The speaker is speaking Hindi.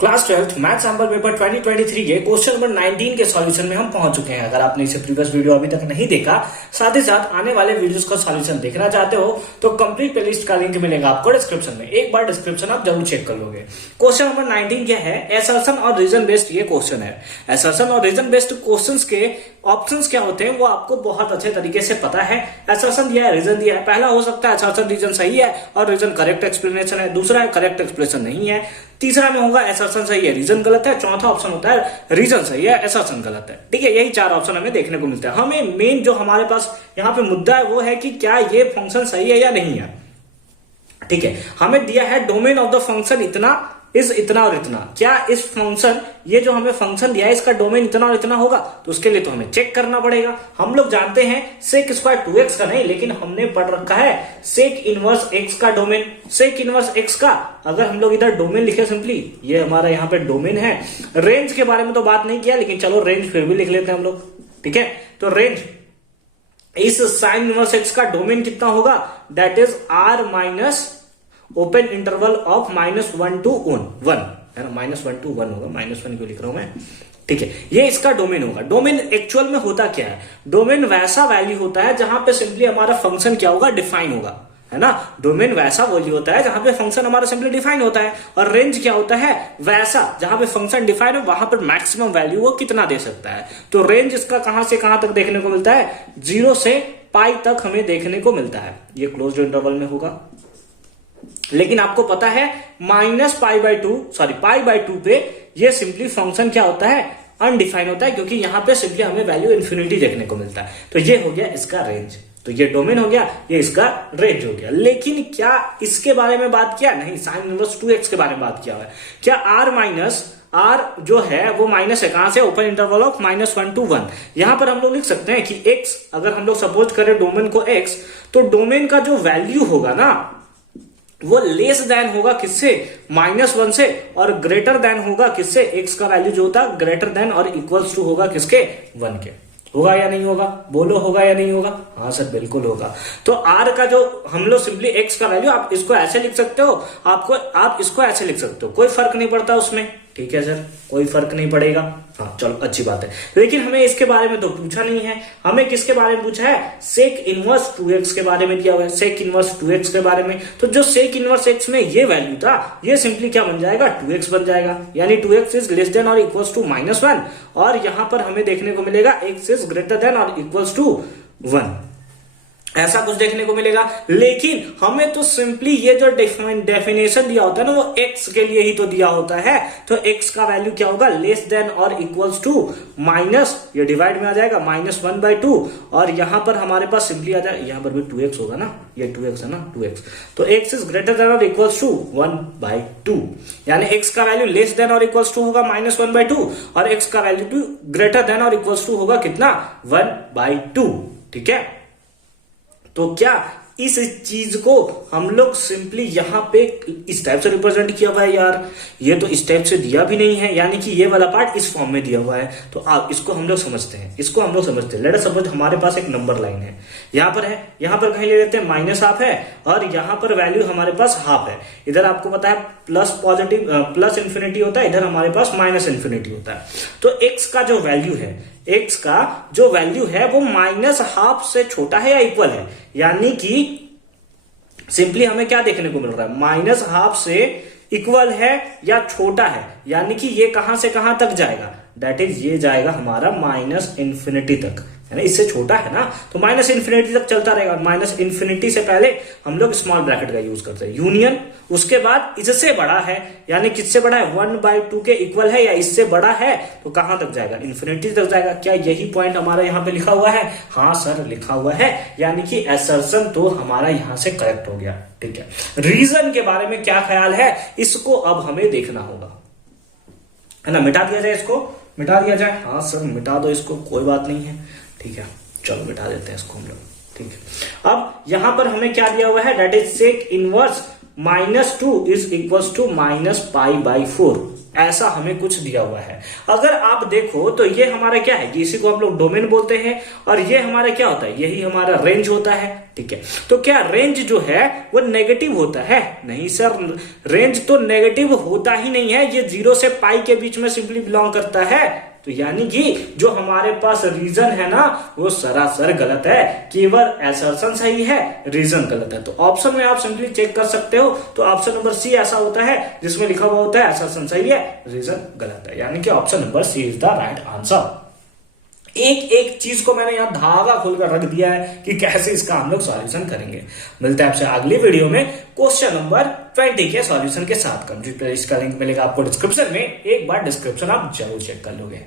क्लास 12 मैथ सैंपल पेपर 2023 के क्वेश्चन नंबर 19 के सॉल्यूशन में हम पहुंच चुके हैं। अगर आपने इसे प्रीवियस वीडियो अभी तक नहीं देखा, साथ ही साथ आने वाले वीडियोस का सॉल्यूशन देखना चाहते हो तो कंप्लीट प्लेलिस्ट का लिंक मिलेगा आपको डिस्क्रिप्शन में। एक बार डिस्क्रिप्शन आप जरूर चेक कर लोगे। क्वेश्चन नंबर 19 क्या है? असर्शन और रीजन बेस्ड ये क्वेश्चन है। असर्शन और रीजन बेस्ड क्वेश्चंस के ऑप्शंस क्या होते हैं वो आपको बहुत अच्छे तरीके से पता है। असर्शन दिया है, रीजन दिया है। पहला हो सकता है असर्शन रीजन सही है और रीजन करेक्ट एक्सप्लेनेशन है। दूसरा है करेक्ट एक्सप्लेनेशन नहीं है। तीसरा में होगा असर्शन सही है, रीजन गलत है। चौथा ऑप्शन होता है रीजन सही है, असर्शन गलत है। ठीक है, यही चार ऑप्शन हमें देखने को मिलता है। हमें मेन जो हमारे पास यहाँ पे मुद्दा है वो है कि क्या ये फंक्शन सही है या नहीं है। ठीक है, हमें दिया है डोमेन ऑफ द फंक्शन इतना इस इतना और इतना। क्या इस फंक्शन, ये जो हमें फंक्शन दिया है इसका डोमेन इतना और इतना होगा? तो उसके लिए तो हमें चेक करना पड़ेगा। हम लोग जानते हैं सेक स्क्वायर 2x का नहीं, लेकिन हमने पढ़ रखा है सेक इनवर्स x का डोमेन। सेक इनवर्स x का अगर हम लोग इधर डोमेन लिखे सिंपली, ये हमारा यहाँ पे डोमेन है। रेंज के बारे में तो बात नहीं किया, लेकिन चलो रेंज फिर भी लिख लेते हैं हम लोग। ठीक है, तो रेंज इस साइन इनवर्स x का डोमेन कितना होगा? That is r minus open interval of -1 to 1 है ना। -1 to 1 होगा, -1 क्यों लिख रहा हूं मैं? ठीक है, ये इसका डोमेन होगा। डोमेन एक्चुअल में होता क्या है? डोमेन वैसा वैल्यू होता है जहां पे सिंपली हमारा फंक्शन क्या होगा? डिफाइन होगा, है ना। डोमेन वैसा वैल्यू होता है जहां पे फंक्शन हमारा सिंपली डिफाइन होता है। और रेंज क्या होता है? वैसा जहां पे फंक्शन डिफाइन हो वहां पर मैक्सिमम वैल्यू वो कितना दे सकता है। तो रेंज इसका कहां से कहां तक देखने को मिलता है? 0 से पाई तक हमें देखने को मिलता है। ये क्लोज्ड इंटरवल में होगा। लेकिन आपको पता है पाई2 पे ये सिंपली फंक्शन क्या होता है? अनडिफाइंड होता है, क्योंकि यहां पे सिंपली हमें वैल्यू इन्फिनिटी देखने को मिलता है। तो ये हो गया इसका रेंज। तो ये डोमेन हो गया, ये इसका रेंज हो गया। लेकिन क्या इसके बारे में बात किया? नहीं, साइन इनवर्स 2x के बारे में बात किया हुआ है। क्या r जो है वो माइनस है, कहां से? Open interval of -1 to 1। यहां पर हम लोग लिख सकते हैं कि x, अगर हम लोग सपोज करें डोमेन को x, तो डोमेन का जो वैल्यू होगा ना वो लेस देन होगा किससे? -1 से, और ग्रेटर देन होगा किससे? x का वैल्यू जो होता है ग्रेटर देन और इक्वल्स टू होगा किसके? 1 के। होगा या नहीं होगा? बोलो, होगा या नहीं होगा? हाँ सर, बिल्कुल होगा। तो r का जो हम लोग सिंपली x का वैल्यू, आप इसको ऐसे लिख सकते हो, आप इसको ऐसे लिख सकते हो, कोई फर्क नहीं पड़ता उसमें। ठीक है सर, कोई फर्क नहीं पड़ेगा। हाँ चलो, अच्छी बात है। लेकिन हमें इसके बारे में तो पूछा नहीं है। हमें किसके बारे में पूछा है? सेक इनवर्स 2x के बारे में दिया हुआ है, सेक इनवर्स 2x के बारे में। तो जो सेक इनवर्स x में ये वैल्यू था, ये सिंपली क्या बन जाएगा? 2x बन जाएगा। यानी 2x इज लेस देन और इक्वल्स टू -1, और यहां पर हमें देखने को मिलेगा x इज ग्रेटर देन और इक्वल्स टू 1। ऐसा कुछ देखने को मिलेगा। लेकिन हमें तो सिंपली ये जो डेफिनेशन दिया होता है ना, वो x के लिए ही तो दिया होता है। तो x का वैल्यू क्या होगा? लेस देन और इक्वल्स टू माइनस, ये डिवाइड में आ जाएगा -1/2, और यहां पर हमारे पास सिंपली आ जाएगा, यहां पर भी 2x होगा ना, ये 2x है ना, 2x। तो x इज ग्रेटर देन और इक्वल्स टू 1/2, यानी x का वैल्यू लेस देन और इक्वल्स टू होगा -1/2, और x का वैल्यू ग्रेटर देन और इक्वल्स टू होगा कितना? 1/2। ठीक है, तो क्या इस चीज को हम लोग सिंपली यहां पे इस टाइप से रिप्रेजेंट किया हुआ है? यार ये तो इस टाइप से दिया भी नहीं है, यानी कि ये वाला पार्ट इस फॉर्म में दिया हुआ है। तो आप इसको हम लोग समझते हैं, लेट अस सपोज हमारे पास एक नंबर लाइन है, यहां पर है, यहां पर कहीं ले लेते हैं -1/2 है, और यहां पर वैल्यू हमारे पास ½ है। इधर आपको पता है प्लस इंफिनिटी होता है, इधर हमारे पास -इंफिनिटी होता है। तो x का जो वैल्यू है, x का जो वैल्यू है वो -½ से छोटा है या इक्वल है? यानी कि सिंपली हमें क्या देखने को मिल रहा है? -½ से इक्वल है या छोटा है, यानी कि ये कहां से कहां तक जाएगा? दैट इज ये जाएगा हमारा -इंफिनिटी तक, है ना। इससे छोटा है ना, तो -इंफिनिटी तक चलता रहेगा। -इंफिनिटी से पहले हम लोग स्मॉल ब्रैकेट का यूज करते हैं, यूनियन। उसके बाद इससे बड़ा है, यानी किससे बड़ा है? 1/2 के इक्वल है या इससे बड़ा है, तो कहां तक जाएगा? इंफिनिटी तक जाएगा। क्या यही पॉइंट हमारा यहाँ पे लिखा हुआ है? हाँ सर, लिखा हुआ है। यानी कि असर्शन तो हमारा यहां से करेक्ट हो गया। ठीक है, रीजन के बारे में क्या ख्याल है, इसको अब हमें देखना होगा, है ना। मिटा दिया जाए, इसको मिटा दिया जाए। हाँ सर, मिटा दो इसको, कोई बात नहीं है। ठीक है, चलो मिटा देते हैं इसको हम लोग। ठीक है, अब यहां पर हमें क्या दिया हुआ है? That is sec inverse -2 is equals to -π/4। ऐसा हमें कुछ दिया हुआ है। अगर आप देखो तो ये हमारा क्या है? इसी को हम लोग डोमेन बोलते हैं, और ये हमारा क्या होता है? यही हमारा रेंज होता है। ठीक है, तो क्या रेंज जो है वो नेगेटिव होता है? नहीं सर, रेंज तो नेगेटिव होता ही नहीं है, ये 0 से पाई के बीच में सिंपली बिलोंग करता है। तो यानी कि जो हमारे पास रीजन है ना वो सरासर गलत है, केवल असर्शन सही है, रीजन गलत है। तो ऑप्शन में आप सिंपली चेक कर सकते हो, तो ऑप्शन नंबर सी ऐसा होता है जिसमें लिखा हुआ होता है असर्शन सही है, रीजन गलत है, यानी कि option number C is the right answer. एक एक चीज को मैंने यहाँ धागा खोलकर रख दिया है कि कैसे इसका हम लोग सॉल्यूशन करेंगे। मिलते हैं आपसे अगली वीडियो में क्वेश्चन नंबर 20 के सॉल्यूशन के साथ। कंप्लीट प्लेलिस्ट का लिंक मिलेगा आपको डिस्क्रिप्शन में, एक बार डिस्क्रिप्शन आप जरूर चेक कर लोगे।